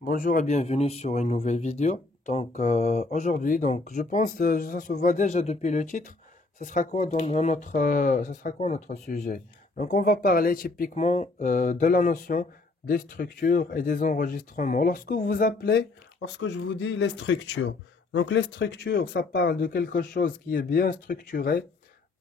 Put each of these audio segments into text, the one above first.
Bonjour et bienvenue sur une nouvelle vidéo. Aujourd'hui, je pense, ça se voit déjà depuis le titre, ce sera quoi ce sera quoi notre sujet? Donc on va parler typiquement de la notion des structures et des enregistrements. Lorsque je vous dis les structures, donc les structures, ça parle de quelque chose qui est bien structuré,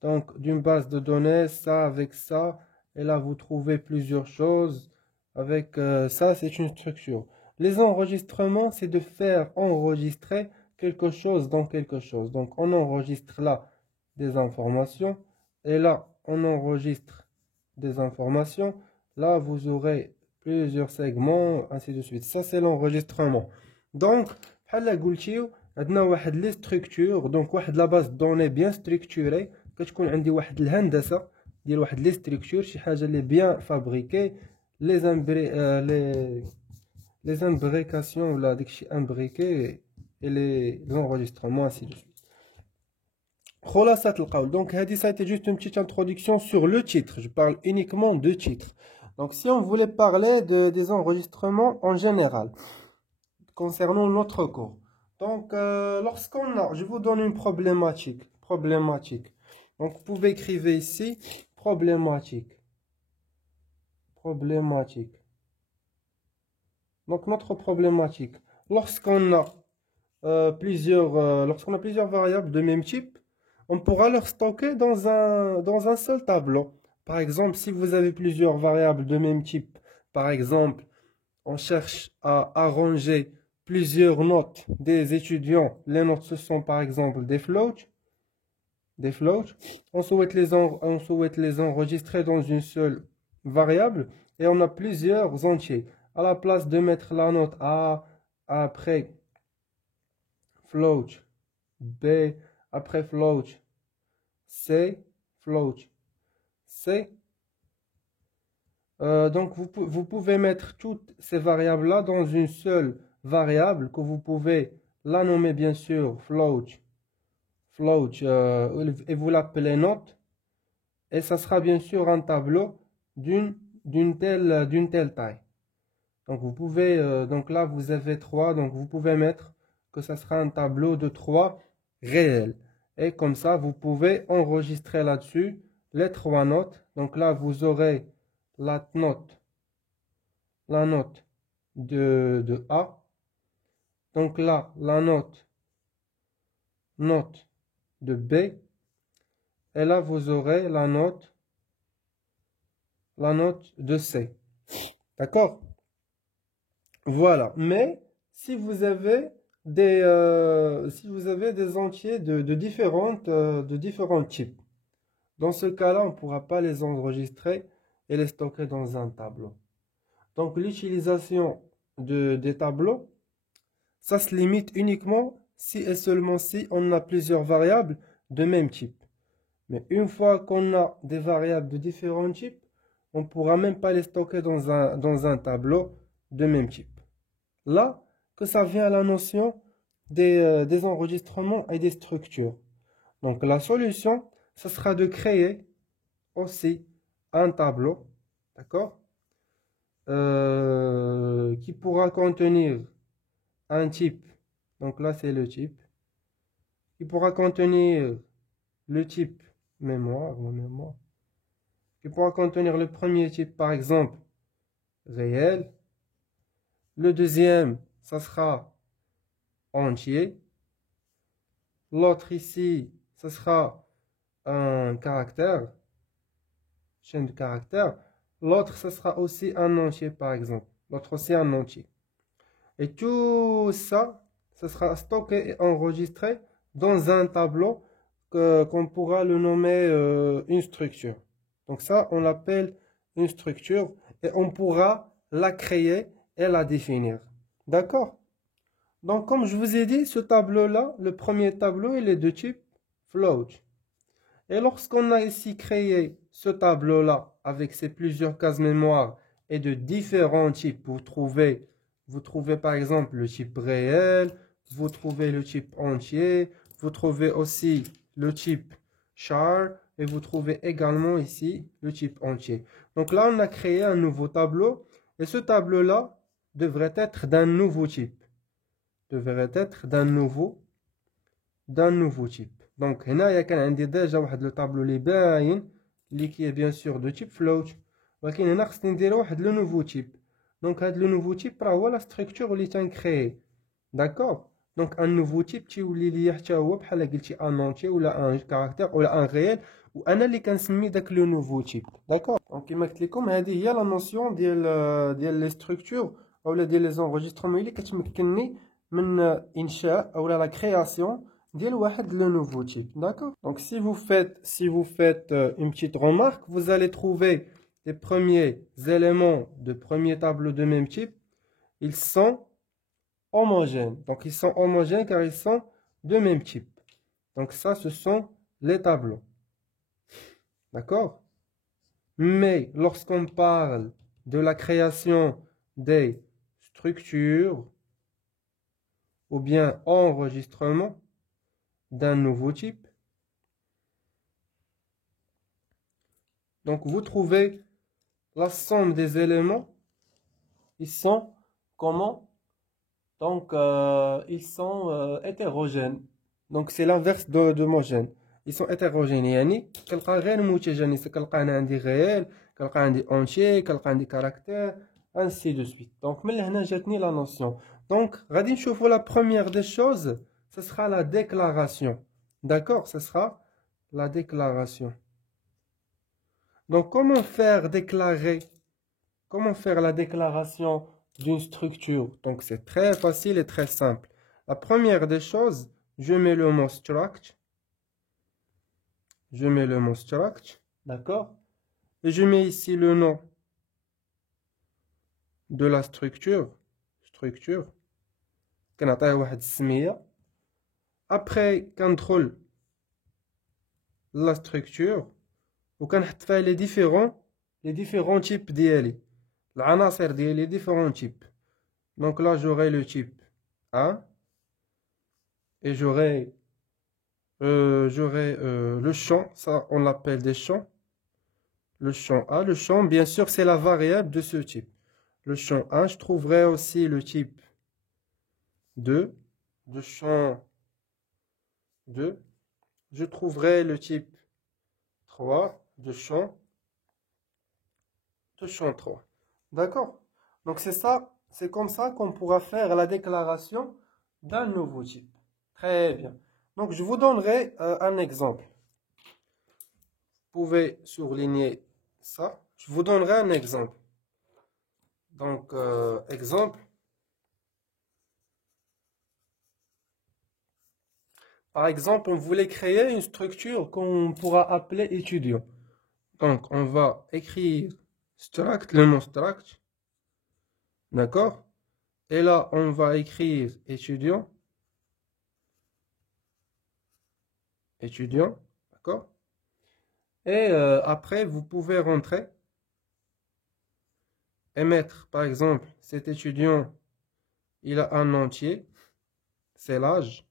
donc d'une base de données, ça avec ça, et là vous trouvez plusieurs choses, avec ça c'est une structure. Les enregistrements, c'est de faire enregistrer quelque chose dans quelque chose. Donc, on enregistre là des informations et là, on enregistre des informations. Là, vous aurez plusieurs segments, ainsi de suite. Ça, c'est l'enregistrement. Donc, بحال قلتيو عندنا واحد لي ستركتور دونك واحد لا باز دوني بيان ستركتوري كتكون عندي واحد الهندسه ديال واحد لي ستركتور شي حاجه اللي بيان فابريكي لي زامبري les imbrications ou la imbriqué et les enregistrements ainsi de suite. Donc, ça a été juste une petite introduction sur le titre. Je parle uniquement de titre. Donc, si on voulait parler des enregistrements en général, concernant notre cours. Donc, je vous donne une problématique. Donc, vous pouvez écrire ici, problématique. Donc, notre problématique, lorsqu'on a plusieurs variables de même type, on pourra leur stocker dans un seul tableau. Par exemple, si vous avez plusieurs variables de même type, par exemple, on cherche à arranger plusieurs notes des étudiants. Les notes, ce sont par exemple des floats. On souhaite les enregistrer dans une seule variable et on a plusieurs entiers. À la place de mettre la note A, après float, B, après float, C, float, C. Donc vous pouvez mettre toutes ces variables-là dans une seule variable que vous pouvez la nommer bien sûr float, et vous l'appelez note. Et ça sera bien sûr un tableau d'une telle taille. Donc vous pouvez, donc là vous avez 3, donc vous pouvez mettre que ça sera un tableau de 3 réels. Et comme ça vous pouvez enregistrer là-dessus les 3 notes. Donc là vous aurez la note de A. Donc là la note de B. Et là vous aurez la note de C. D'accord? Voilà. Mais si vous avez des entiers de différents types, dans ce cas-là, on ne pourra pas les enregistrer et les stocker dans un tableau. Donc l'utilisation des tableaux, ça se limite uniquement si et seulement si on a plusieurs variables de même type. Mais une fois qu'on a des variables de différents types, on ne pourra même pas les stocker dans un tableau de même type. Là, que ça vient à la notion des enregistrements et des structures. Donc la solution, ce sera de créer aussi un tableau, d'accord, qui pourra contenir un type. Donc là, c'est le type. Qui pourra contenir le type mémoire, qui pourra contenir le premier type, par exemple, réel. Le deuxième, ça sera entier. L'autre ici, ce sera un caractère, chaîne de caractères. L'autre, ce sera aussi un entier, par exemple. L'autre aussi un entier. Et tout ça, ce sera stocké et enregistré dans un tableau qu'on pourra le nommer une structure. Donc ça, on l'appelle une structure et on pourra la créer et la définir. D'accord? Donc comme je vous ai dit, ce tableau-là, le premier tableau, il est de type float. Et lorsqu'on a ici créé ce tableau-là avec ses plusieurs cases mémoire et de différents types, vous trouvez par exemple le type réel, vous trouvez le type entier, vous trouvez aussi le type char et vous trouvez également ici le type entier. Donc là, on a créé un nouveau tableau et ce tableau-là, devrait être d'un nouveau type. Devrait être d'un nouveau type. Donc, هنا كان عندي déjà واحد le tableau اللي باين اللي qui est bien sûr de type float. ولكن هنا خصني ندير واحد le nouveau type. Donc, هاد le nouveau type راه هو la structure اللي تنكري. D'accord? Donc, un nouveau type تيولي ليا حتى هو بحال قلتي un entier ولا un caractère ولا un réel وانا اللي كنسمي داك le nouveau type. D'accord? Donc, كما قلت لكم هذه هي la notion ديال les structures اولا ديال les enregistrements اللي كتمكنني من انشاء اولا la création ديال واحد le nouveau type. D'accord? Donc, si vous faites une petite remarque, vous allez trouver les premiers éléments de premier tableau de même type, ils sont homogènes. Donc, ils sont homogènes car ils sont de même type. Donc, ça, ce sont les tableaux. D'accord? Mais, lorsqu'on parle de la création des structures ou bien enregistrement d'un nouveau type, donc vous trouvez la somme des éléments, ils sont comment? Donc, ils sont hétérogènes. Donc, c'est l'inverse d'homogène. Ils sont hétérogènes. يعني كنلقى غير متجانس. كنلقى أنا عندي réel, كنلقى عندي entier, كنلقى عندي caractère, ainsi de suite. Donc, من هنا جاتني la notion. Donc, غادي نشوفوا la première des choses, ce sera la déclaration. D'accord? Ce sera la déclaration. Donc, comment faire la déclaration d'une structure? Donc, c'est très facile et très simple. La première des choses, je mets le mot struct. Je mets le mot struct. D'accord? Et je mets ici le nom de la structure. كنعطيه واحد السمية. Après, contrôle la structure. وكنحط فيها les différents types ديالي. العناصر ديالي les différents types. Donc là, j'aurai le type A. Et j'aurai le champ, ça on l'appelle des champs. Le champ A, le champ, bien sûr, c'est la variable de ce type. Le champ A, je trouverai aussi le type 2, de champ 2. Je trouverai le type 3, de champ 3. D'accord? Donc c'est ça, c'est comme ça qu'on pourra faire la déclaration d'un nouveau type. Très bien. Donc, je vous donnerai un exemple. Vous pouvez surligner ça. Je vous donnerai un exemple. Donc, exemple. Par exemple, on voulait créer une structure qu'on pourra appeler étudiant. Donc, on va écrire struct, le mot struct. D'accord? Et là, on va écrire étudiant. D'accord? Et après, vous pouvez rentrer et mettre, par exemple, cet étudiant, il a un entier, c'est l'âge,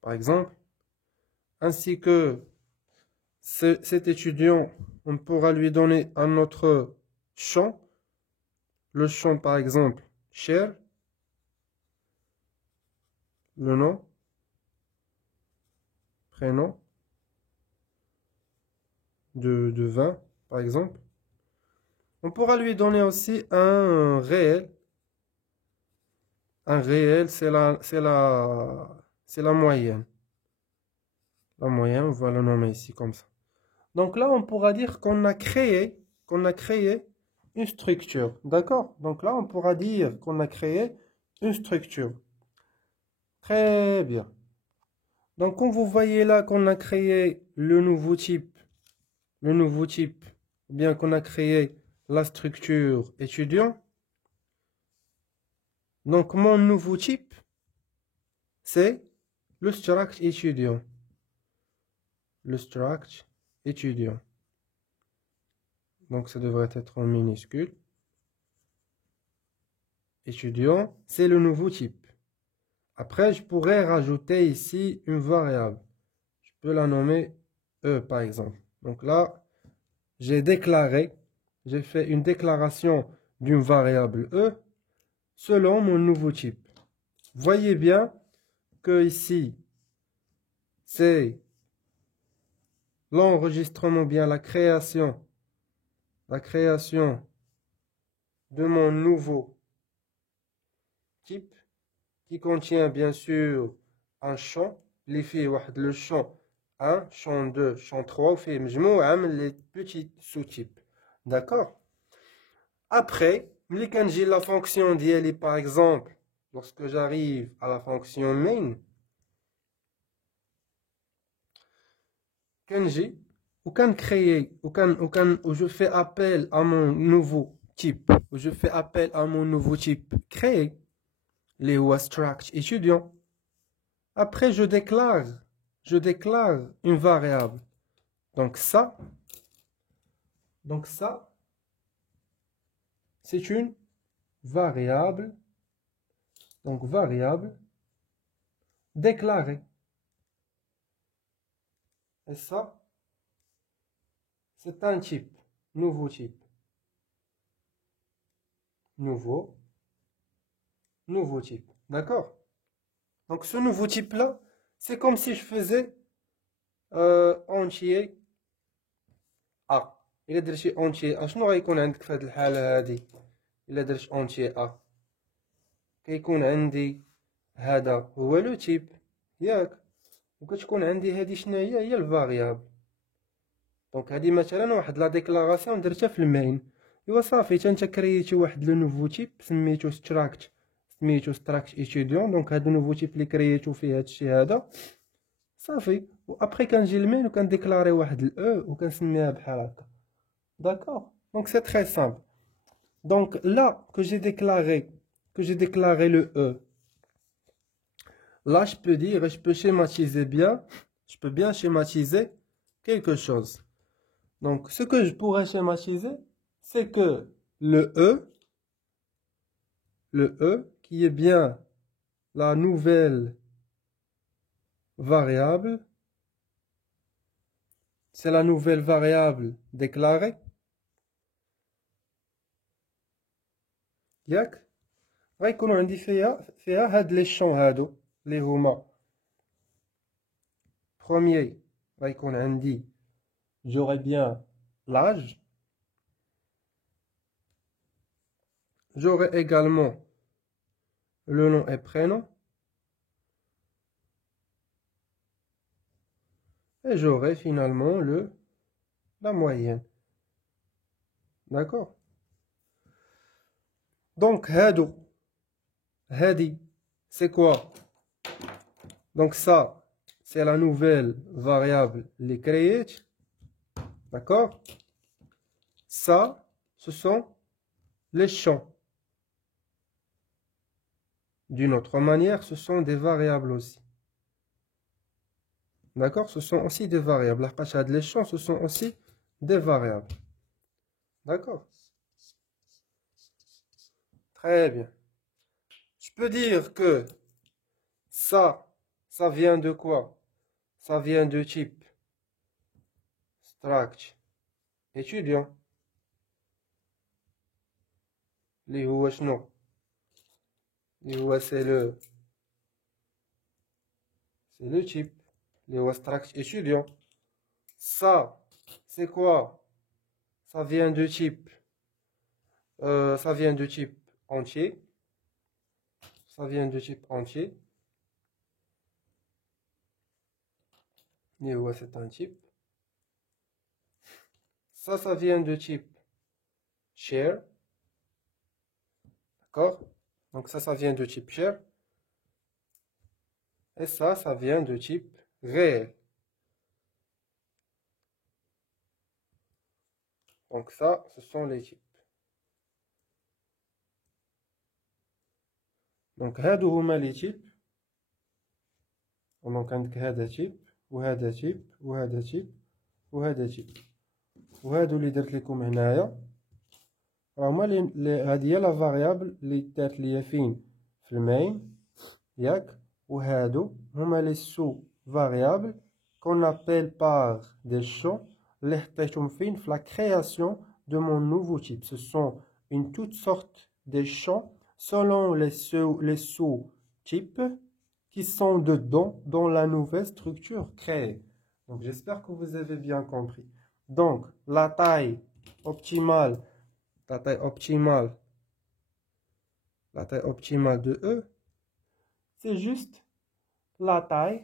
par exemple, ainsi que cet étudiant, on pourra lui donner un autre champ, le champ, par exemple, cher, le nom, prénom, de 20, par exemple. On pourra lui donner aussi un réel. Un réel, c'est la moyenne. La moyenne, on va le nommer ici comme ça. Donc là, on pourra dire qu'on a créé une structure. D'accord? Donc là, on pourra dire qu'on a créé une structure. Très bien. Donc, comme vous voyez là qu'on a créé le nouveau type, ou bien qu'on a créé la structure étudiant. Donc, mon nouveau type, c'est le struct étudiant. Le struct étudiant. Donc, ça devrait être en minuscule. Étudiant, c'est le nouveau type. Après, je pourrais rajouter ici une variable. Je peux la nommer E, par exemple. Donc là, j'ai fait une déclaration d'une variable E selon mon nouveau type. Voyez bien que ici, c'est l'enregistrement, bien la création de mon nouveau type qui contient bien sûr un champ, les filles, le champ 1, champ 2, champ 3, fait les petits sous-types. D'accord? Après, quand j'ai la fonction d'IL, par exemple, lorsque j'arrive à la fonction main, quand j'ai, ou quand créer, ou où je fais appel à mon nouveau type, où je fais appel à mon nouveau type créé, les struct étudiant. Après, je déclare une variable. Donc ça, c'est une variable. Donc variable déclarée. Et ça, c'est un type, nouveau type. Nouveau type. D'accord? Donc ce nouveau type-là, c'est comme si je faisais entier A. إلا درتي entier A شنو غيكون عندك في هذه الحالة هذه؟ إلا درت entier A كيكون عندي هذا هو لو تيب ياك، وكتكون عندي هذه شنو هي الفاريابل. دونك هذه مثلا واحد لا ديكلاراسيون درتها في المين، ايوا صافي حتى انت كرييتي واحد لو نوفو تيب سميتو ستراكت ايتيديون. دونك هذا نوفو تيب اللي كرييتو فيه هادشي هذا صافي، وابخي كنجي للمين وكنديكلاري واحد الاو وكنسميها بحال هكا. D'accord? Donc c'est très simple. Donc là que j'ai déclaré le E, là je peux dire, je peux schématiser bien, je peux bien schématiser quelque chose. Donc ce que je pourrais schématiser, c'est que le E qui est bien la nouvelle variable, c'est la nouvelle variable déclarée. ياك غيكونوا عندي فيها هاد لي شون هادو اللي هما premier غيكون عندي j'aurai bien l'âge, j'aurai également le nom et prénom, et j'aurai finalement la moyenne. D'accord? Donc hadi, c'est quoi? Donc ça, c'est la nouvelle variable les create. D'accord? Ça, ce sont les champs. D'une autre manière, ce sont des variables aussi. D'accord? Ce sont aussi des variables. Les champs, ce sont aussi des variables. D'accord? Très bien. Je peux dire que ça vient de quoi? Ça vient de type struct étudiant. اللي هو شنو؟ اللي هو c'est le type. اللي هو struct étudiant. Ça, c'est quoi? Ça vient de type entier. Ça vient de type entier. C'est un type. Ça vient de type share. D'accord? Donc ça vient de type share. Et ça vient de type réel. Donc ça, ce sont les types. Donc هادو هما les types. Donc عندك هذا type وهذا type وهذا type وهذا type. وهادو اللي درت لكم هنايا راهما هادي هي لا فاريابل اللي دارت ليا فين في المين ياك، وهادو هما لي سو فاريابل qu'on appelle par des champs اللي حطيتهم فين في la création de mon nouveau type. Ce sont une toute sorte de champs selon les sous-types qui sont dedans dans la nouvelle structure créée. Donc, j'espère que vous avez bien compris. Donc, la taille optimale de E, c'est juste la taille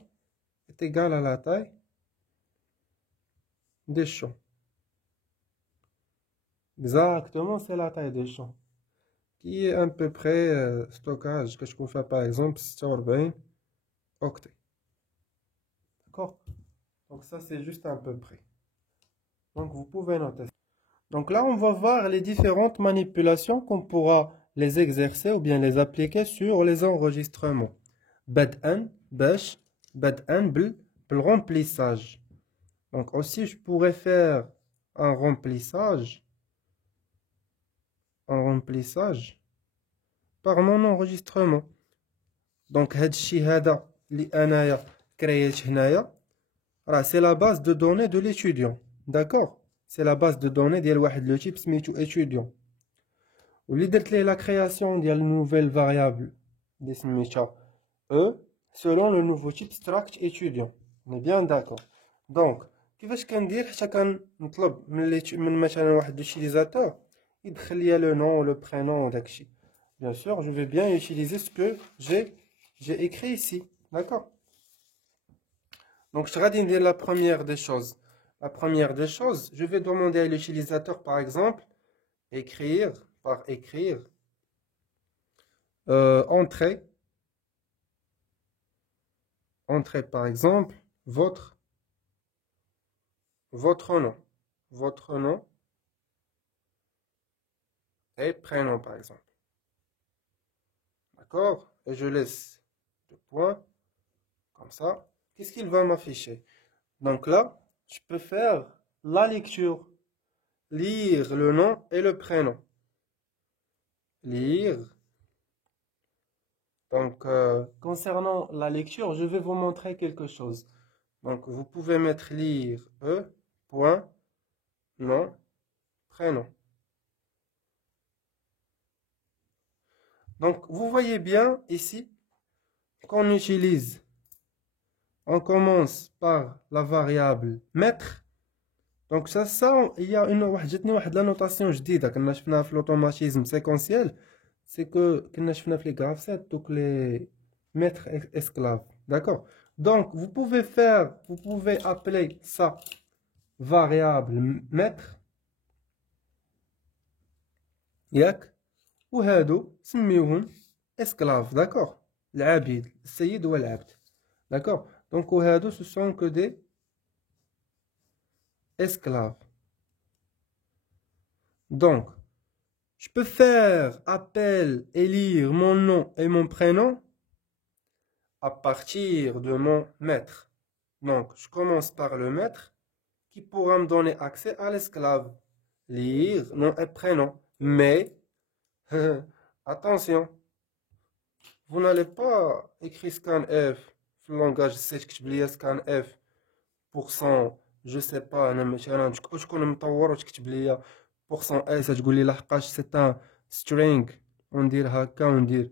est égale à la taille des champs. Exactement, c'est la taille des champs. Qui est à peu près stockage que je peux faire par exemple 46 octets. D'accord? Donc ça c'est juste à peu près. Donc vous pouvez noter. Donc là on va voir les différentes manipulations qu'on pourra les exercer ou bien les appliquer sur les enregistrements. بدءا le remplissage. Donc aussi je pourrais faire un remplissage par mon enregistrement. Donc هادشي هذا اللي انايا كرييت هنايا راه سي لا باز دو دوني دو ليتوديون. داكور سي لا باز دو دوني ديال واحد لو تيب سميتو étudiant واللي درت ليه لا كرياسيون ديال نوفيل فاريابل اللي سميتها e selon le nouveau type struct étudiant. On est bien d'accord. Donc كيفاش كندير حتى كنطلب من مثلا واحد l'utilisateur يدخل ليا le nom le prénom وداكشي. Bien sûr, je vais bien utiliser ce que j'ai écrit ici. D'accord? Donc, je vais dire la première des choses. La première des choses, je vais demander à l'utilisateur, par exemple, écrire entrée, par exemple, votre nom et prénom, par exemple. D'accord? Et je laisse le point comme ça. Qu'est-ce qu'il va m'afficher? Donc là, je peux faire la lecture. Lire le nom et le prénom. Lire. Donc, concernant la lecture, je vais vous montrer quelque chose. Donc, vous pouvez mettre lire point, nom, prénom. Donc, vous voyez bien ici qu'on utilise, on commence par la variable maître. Donc ça il y a la notation جديدة كنا شفناها في l'automatisme séquentiel, c'est que كنا شفنا في les graph set donc les maîtres esclaves. D'accord? Donc vous pouvez appeler ça variable maître ياك وهادو سميوهم esclaves. D'accord? العبيد السيد والعبد. D'accord? Donc وهادو ce sont que des esclaves. Donc, je peux faire appel et lire mon nom et mon prénom à partir de mon maître. Donc, je commence par le maître qui pourra me donner accès à l'esclave. Lire nom et prénom. Mais, attention, vous n'allez pas écrire scanf, le langage C, scanf %. Je sais pas انا مثلا شكون مطور وتكتب لي %s تقول لي لحقاش سي ان string وندير هكا وندير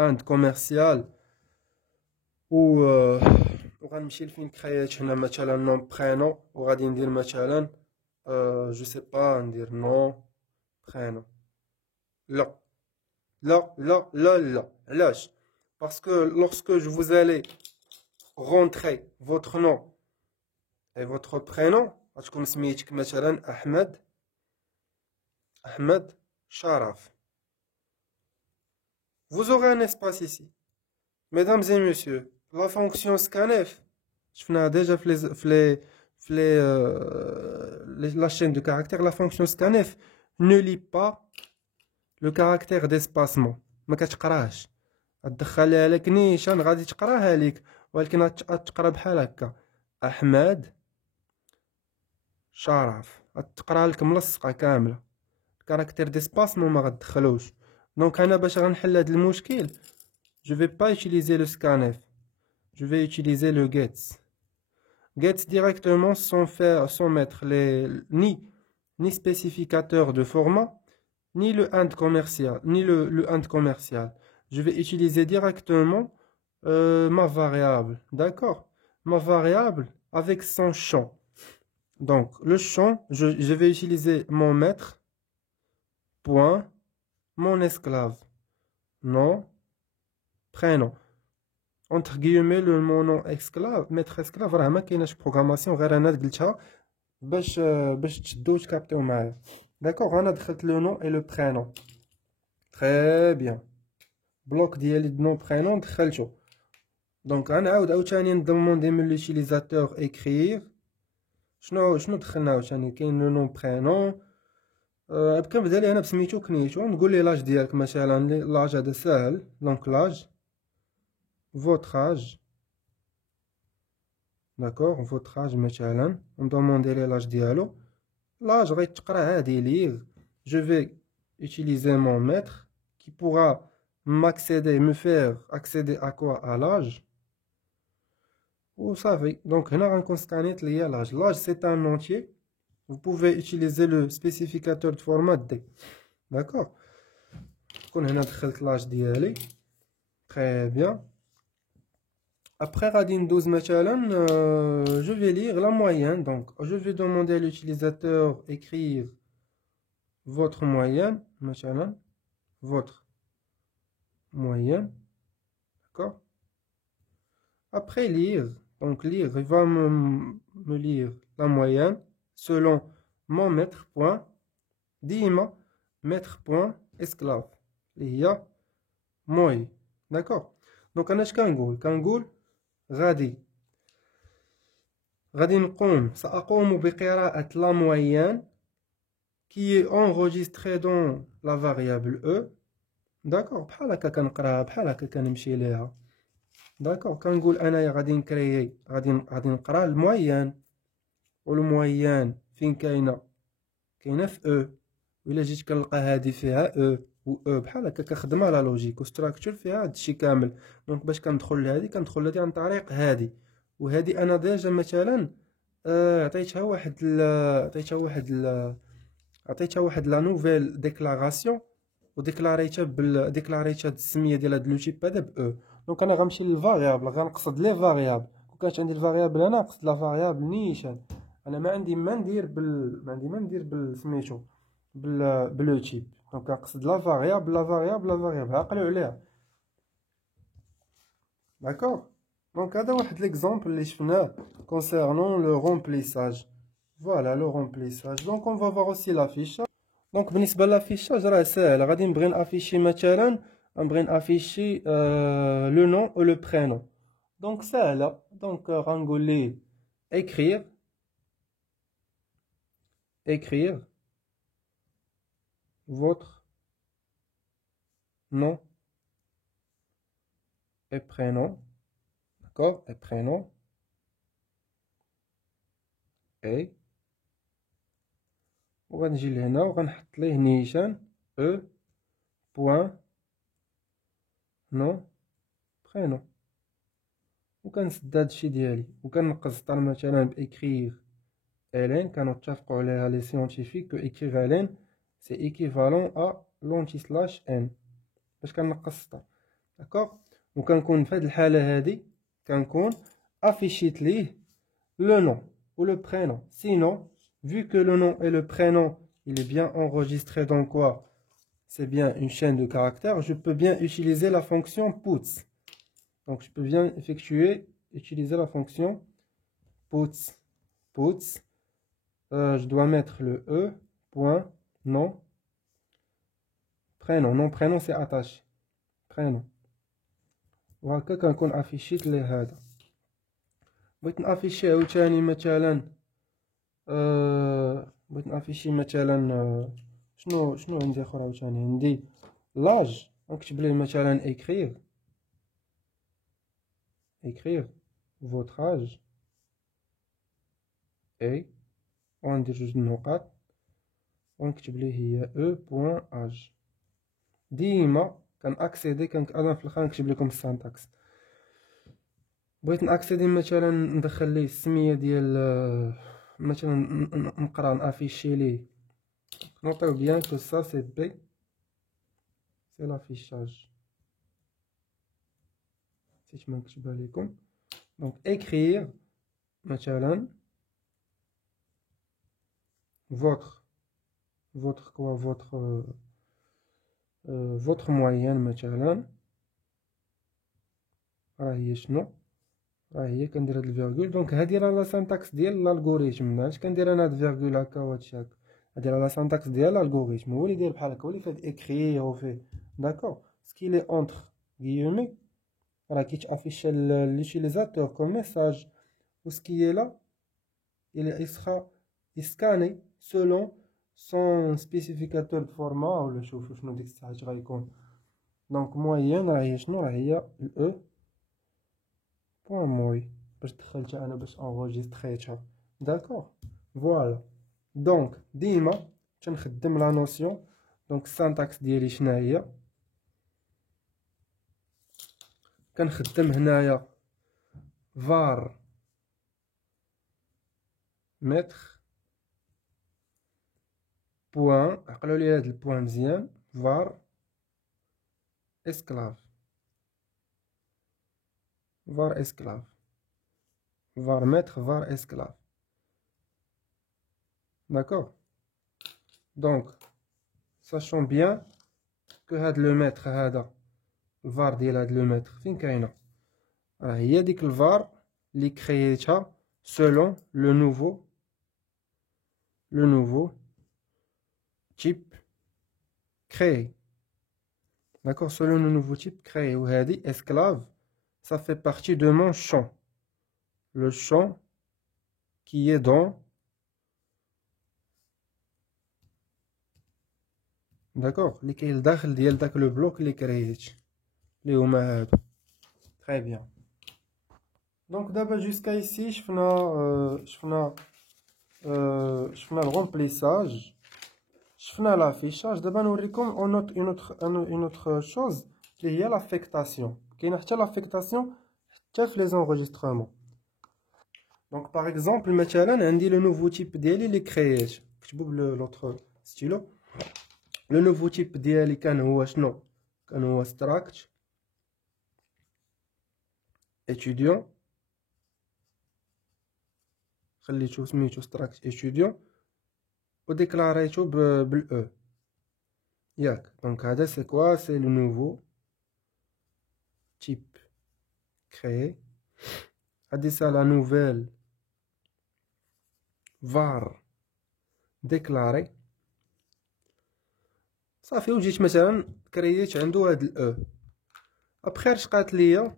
and commercial وغنمشي لفين كريات هنا مثلا نون برينون وغادي ندير مثلا جو سي با ندير نون برينون. لا لا لا لا لا. علاش؟ parce que lorsque vous allez rentrer votre nom et votre prénom, غتكون سميتك مثلا أحمد Sharaf. Vous aurez un espace ici. Mesdames et messieurs, la fonction scanf, je fais déjà la chaîne de caractères, la fonction scanf ne lit pas le caractère d'espacement. ما كتقراهش. غتدخلها لك نيشان غادي تقراها لك ولكن غتقرا بحال هكا أحمد شرف غتقرا لك ملصقه كامله الكاركتير ديسباسمون ما غتدخلوش. دونك انا باش غنحل هذا المشكل je vais pas utiliser le scanf, je vais utiliser le gets directement sans mettre ni spécificateur de format ni le end commercial, ni le end commercial. Je vais utiliser directement ma variable, d'accord? Ma variable avec son champ. Donc, le champ, je vais utiliser mon maître, point, mon esclave, nom, prénom. Entre guillemets, mon nom esclave, maître esclave, راه ما كايناش programmation غير أنا قلتها باش تشدو وتكابتيو معايا. D'accord, أنا دخلت le nom et le prénom. Très bien. Bloc ديالي de nom prénom دخلتو. Donc غنعاود عاوتاني ندوموندي من l'utilisateur écrire. شنو دخلنا عاوتاني كاين لو نون برينون كنبدا لي انا بسميتو كنيتو نقول لي لاج ديالك مثلا لاج هذا ساهل دونك لاج فوتراج داكوغ فوتراج مثلا ندوموندي لي لاج ديالو لاج غيتقرا عادي ليغ جو في utiliser mon maître qui pourra m'accéder me faire accéder à quoi à l'âge وصافي دونك هنا غنكونستانيت ليا لاج لاج سي ان entier. Vous pouvez utiliser le spécificateur de format D. D'accord? كون هنا دخلت لاج ديالي. Très bien. Après غادي ندوز مثلا je vais lire la moyenne. Donc je vais demander à l'utilisateur écrire votre moyenne مثلا votre moyenne. D'accord? Après lire, donc lire, il va me lire la moyenne selon mon maître point ديما maître point esclave اللي هي موي. d'accord دونك انا اش كنقول غادي نقوم سأقوم بقراءة la moyenne qui est enregistrée dans la variable e. d'accord بحال هكا كنقراها بحال هكا كنمشي ليها. d'accord كنقول انايا غادي نكريي غادي نقرا المويان والمويان فين كاينه في او وإلا جيت كنلقى هادي فيها او و او بحال هكا كخدمها لا لوجيك وستراكتور فيها هادشي كامل. دونك باش كندخل لهادي عن طريق هادي وهادي انا ديجا مثلا عطيتها واحد لا نوفيل ديكلاراسيون وديكلاريتها السميه ديال هاد لوتيب هذا ب او. دونك انا غنمشي للفاريابل غنقصد لي فاريابل كون كانت عندي الفاريابل هنا قصد لا فاريابل نيشان انا ما عندي ما ندير سميتو بلو تيب. دونك كنقصد لا فاريابل عقلوا عليها. داكوغ دونك هذا واحد ليكزامبل اللي شفناه concernant le remplissage. Voilà le remplissage. Donc on va voir aussi l'affichage. دونك بالنسبه لافيشاج راه ساهل غادي نبغي نافيشي مثلا نافيشي لو نون و لو برينون. دونك ساهله دونك غنقول ليه écrire votre nom et prénom. d'accord et prénom et وغنجي لهنا وغنحط ليه نيشان او بوين نو برينون وكنسد هادشي ديالي وكنقصر مثلا بإكريغ الين كنتفقوا عليها لي سيونتيفيك كو إكريغ الين سي ايكيفالون ا لونتي سلاش ان باش كنقص سطر. داكوغ وكنكون في هاد الحاله هادي كنكون افيشيت ليه لو نون ou le prénom. Sinon, vu que le nom et le prénom, il est bien enregistré dans quoi? C'est bien une chaîne de caractères. Je peux bien utiliser la fonction puts. Donc, je peux bien utiliser la fonction puts. Je dois mettre le e, point, nom, prénom. Non, prénom, c'est attaché. Prénom. وهكا كنكون افيشيت ليه هذا. بغيت نافيشي عاوتاني مثلا بغيت نافيشي مثلا شنو عندي اخر عاوتاني عندي لاج نكتب ليه مثلا écrire votre âge et وندير جوج النقاط ونكتب ليه هي e point âge. ديما كنأكسيدي انا في الاخر نكتب لكم السانتاكس. بغيت ناكسيدي مثلا ندخل ليه السميه ديال مثلا نقرا نافيشي ليه Notez bien que ça, c'est B. C'est l'affichage. Si je m'occupe de l'école. Donc, écrire, مثلا, votre moyenne, مثلا, راهي شنو؟ راهي كندير هاد الفيرغول. دونك هادي راه لا سانتاكس ديال الالغوريثم. ماعادش كندير انا هاد الفيرغول هكا وهادشي هكا. هادي راه لا سانتاكس ديال الالغوريثم، هو اللي داير بحال هكا، هو اللي فيه اكريغ وفيه داكور سكيلي اونتر غيومي. راه كيتافيش لوتيليزاتور كوم ميساج، و سكي لا il sera scanné selon son spécificateur de format. ولا شوفوا شنو ديك الساعه غيكون. دونك موين راه هي شنو؟ راه هي الاو بوان موي باش دخلتها انا باش انغوجيستريتها. داكور فوالا. دونك ديما تنخدم لا نوسيون. دونك السانتاكس ديالي شناهي؟ كنخدم هنايا var متر بوان. عقلوا لي هاد البوان مزيان. var esclave var esclave var maître var esclave. D'accord. Donc sachant bien que هاد le maître هذا var ديال هاد le maître فين كاينه؟ راه هي ديك الفار اللي كرييتها selon le nouveau type créé. D'accord, selon le nouveau type créé. Ou هادي esclave, ça fait partie de mon champ. Le champ qui est dans. D'accord, اللي كاين لداخل ديال داك لو بلوك اللي كرييت اللي هما هادو. Très bien. Donc d'abord jusqu'à ici شفنا le remplissage, شفنا l'affichage. دابا نوريكم une autre chose اللي هي l'affectation. كاينه حتى l'affectation حتى في les enregistrements. Donc par exemple مثلا عندي le nouveau type ديالي اللي كرييت. كتبوا l'autre stylo. Le nouveau type ديالي كان هو شنو؟ كان هو struct étudiant. خليتو سميتو struct étudiant وديكلاريتو بالاو ياك. دونك هذا سي كوا؟ سي لو نوفو تيب كريي. هادي سا لا نوفيل var déclaré. صافي وجيت مثلا كرييت عنده هاد الاو. ابخي اش قالت ليا؟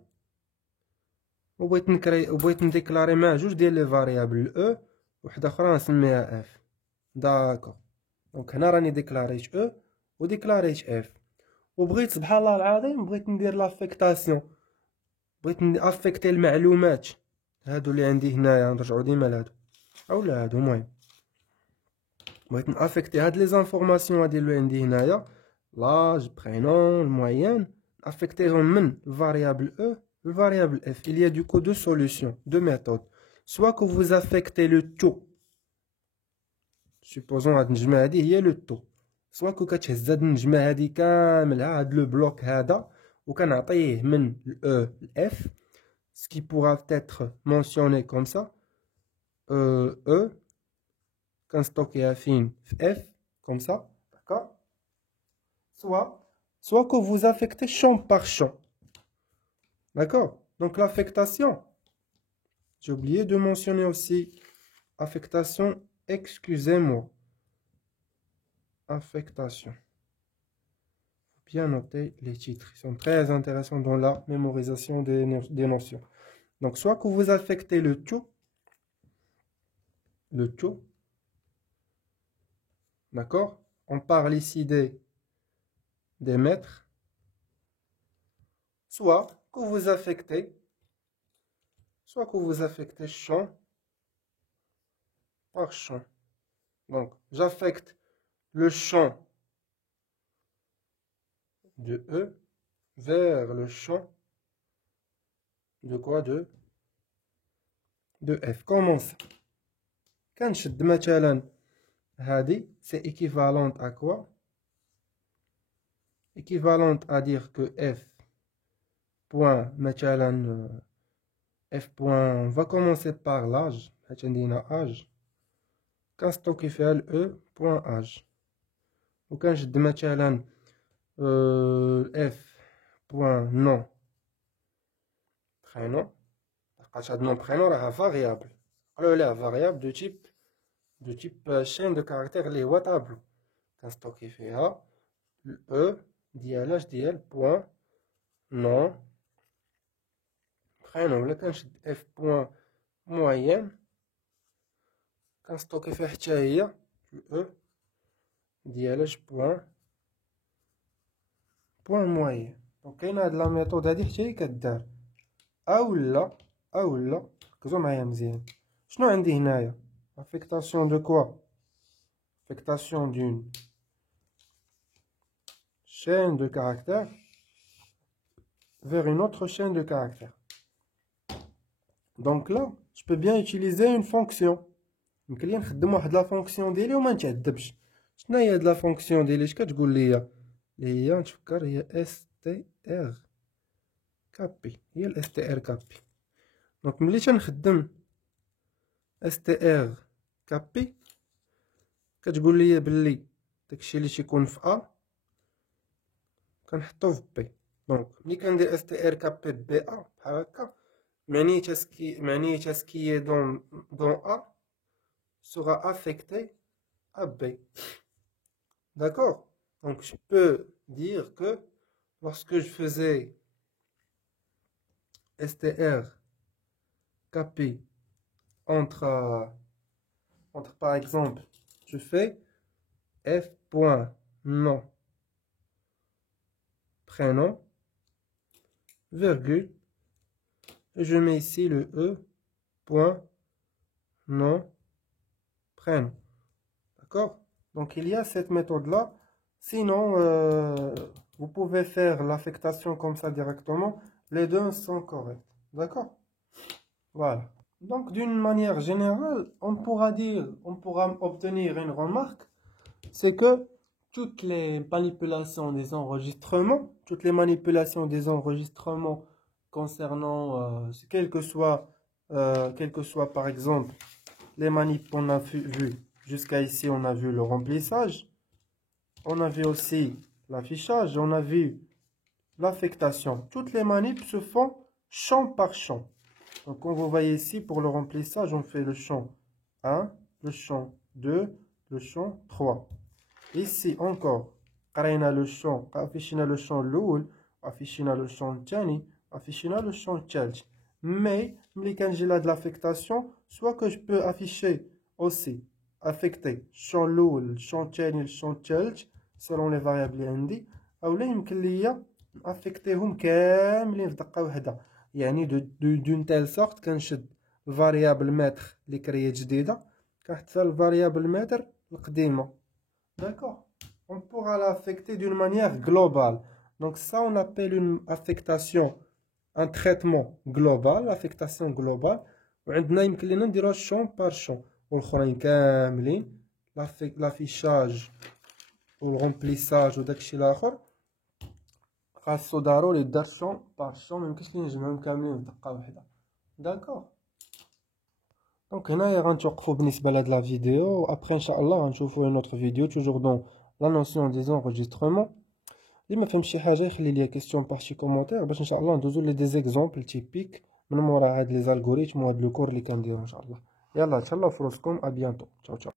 وبغيت نديكلاري مع جوج ديال لي فاريابل الاو وحده اخرى نسميها اف. داكور. دونك هنا راني ديكلاريت او وديكلاريت اف. وبغيت سبحان الله العظيم بغيت ندير لافيكتاسيون. بغيت افيكتي المعلومات هادو اللي عندي هنايا. نرجعو ديما لهادو اولا هادو. المهم بغيت نافيكتي هاد لي زانفورماسيون هادي اللي عندي هنايا لاج برينون الموين افيكتيهم من الفاريابل او le variable f. Il y a du coup deux solutions, deux méthodes. Soit que vous affectez le taux, supposons هاد النجمة هادي هي le taux. soit que كتهز هاد النجمة هادي كاملها هاد لو بلوك هذا وكنعطيه من ال E ل F, ce qui pourra être mentionné comme ça. E كنستوكيها فين؟ في F comme ça, d'accord. soit que vous affectez champ par champ. D'accord. Donc l'affectation, j'ai oublié de mentionner aussi affectation, excusez-moi. Affectation. Bien noter les titres. Ils sont très intéressants dans la mémorisation des notions. Donc soit que vous affectez le tout, d'accord. On parle ici des mètres. Soit que vous affectez champ par champ. Donc j'affecte le champ de E vers le champ de quoi? De F. Comment ça? كنشد مثلا هذه c'est équivalente à quoi? Équivalente à dire que f point مثلا f point on va commencer par l'âge حيت عندنا âge كنستوكي فيها ال e point âge وكنشد مثلا f point nom prénom لقاش هاد nom prénom راها variable قالوا ليها variable de type chaîne de caractères اللي هو tableau كنستوكي فيها ال e ديال اش ديال point nom prénom ولا كنشد f point moyenne كنستوكي فيها حتى هي ال e ديال اش point moyenne. دونك كاينه هاد لا ميثود هادي حتى هي كدار اولا ركزوا معايا مزيان. شنو عندي هنايا affectation de quoi? affectation d'une chaîne de caractères vers une autre chaîne de caractères. Donc là, je peux bien utiliser une fonction. يمكن لي نخدم واحد لا فونكسيون ديالي وما نتعذبش. شنو هي هاد لا فونكسيون ديالي؟ اش كتقول لي؟ اللي هي نتفكر هي str كابي، هي ال str كابي. دونك ملي تنخدم str كابي كتقول لي بلي داكشي اللي تيكون في a كنحطو في b. دونك ملي كندير str كابي ب a بحال هكا معنيتها سكي دون a sera affecté à b. D'accord? Donc je peux dire que lorsque je faisais str capi entre par exemple, je fais f point nom prénom virgule et je mets ici le e point nom prénom. D'accord? Donc il y a cette méthode là. Sinon vous pouvez faire l'affectation comme ça directement. Les deux sont corrects. D'accord? Voilà. Donc d'une manière générale, on pourra obtenir une remarque, c'est que toutes les manipulations des enregistrements concernant quel que soit par exemple les manips qu'on a vu jusqu'à ici, on a vu le remplissage, on a vu aussi l'affichage, on a vu l'affectation. Toutes les manips se font champ par champ. Donc, comme vous voyez ici, pour le remplissage, on fait le champ 1, le champ 2, le champ 3. Ici encore, قرينا le champ, affichina le champ الأول, affichina le champ الثاني, affichina le champ الثالث. Mais, ملي كنجي là de l'affectation, soit que je peux afficher aussi, affecter champ الأول, champ الثاني, champ الثالث, selon les variables اللي عندي، أو لا يمكن ليا affectيهم كاملين في دقة واحدة. يعني دون تيل سورت كنشد الفاريابل متر اللي كريات جديده كنحط فيها الفاريابل متر القديمه. داكور on pourra l'affecter d'une manière globale. Donc ça on appelle une affectation, un traitement global, affectation globale. وعندنا يمكن لنا نديروها champ par champ والاخرين كاملين l'affichage والرomplissage وداكشي الاخر خاصو ضروري دار شون بار شون، ميمكنش لي نجمعهم كاملين في دقه واحده. داكوغ دونك هنايا غنتوقفوا بالنسبه لهاد لا فيديو، وابخي ان شاء الله غنشوفوا اون اوتر فيديو توجور دون لا نوسيون دي زونجسترمون. اللي ما فهمش شي حاجه يخلي لي كيسيون باغ شي كومونتير باش ان شاء الله ندوزو لي دي زيكزامبل تيبيك من مورا هاد لي زالغوريثم وهاد لو كور اللي كنديرو ان شاء الله. يلا تهلاو في روسكم، ا بيانتو، تشاو تشاو.